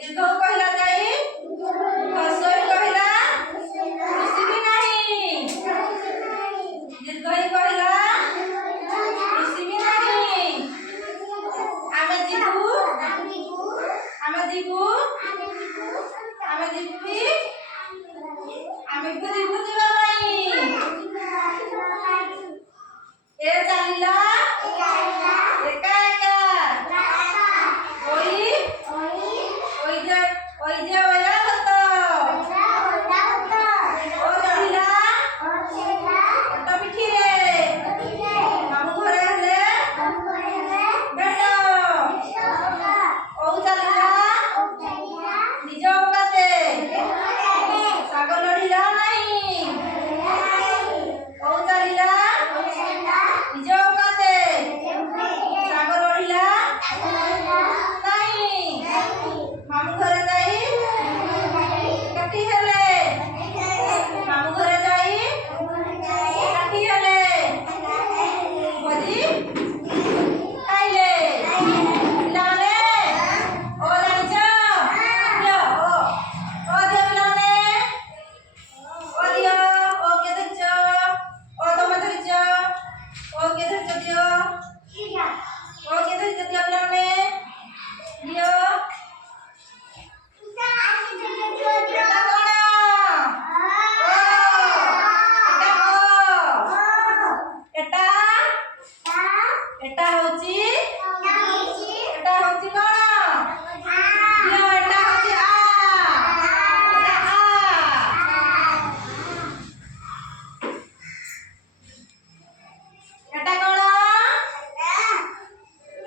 दीर्घ कहला जाई हसई कहला खुशी भी नहीं दीर्घ कहला खुशी भी नहीं आमे जीवु आमे जीवु आमे जीवु आमे को जीवु जीवा पाई ए चालिला एका एका ओई जे ओला होतो ओ चढ़िला तो पिठी रे मामू घरे हले बेट ओ चलिला निज औकाते साग लड़िला नहीं ओ चलिला निज औकाते साग लड़िला नहीं मामू घरे जाई कटी हेले मामू घरे जाई कटी हेले बजी खाइले पिलाने ओ जानिछ दियो ओ दियो पिलाने ओ दियो ओ के धरिछ ओ तमे धरिछ ओ के धरिछ दियो ओ के धरिछ दियो पिलाने दियो एटा होची एटा होची कोन दियो एटा होची आ एटा कोन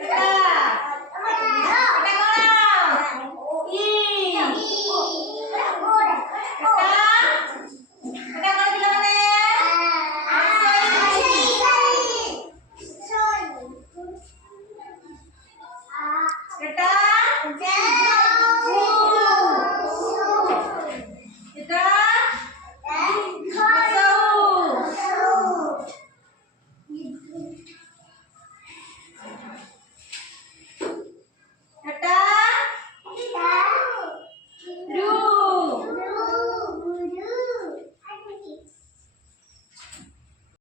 एटा कोन ई एटा कोन पिलाने एटा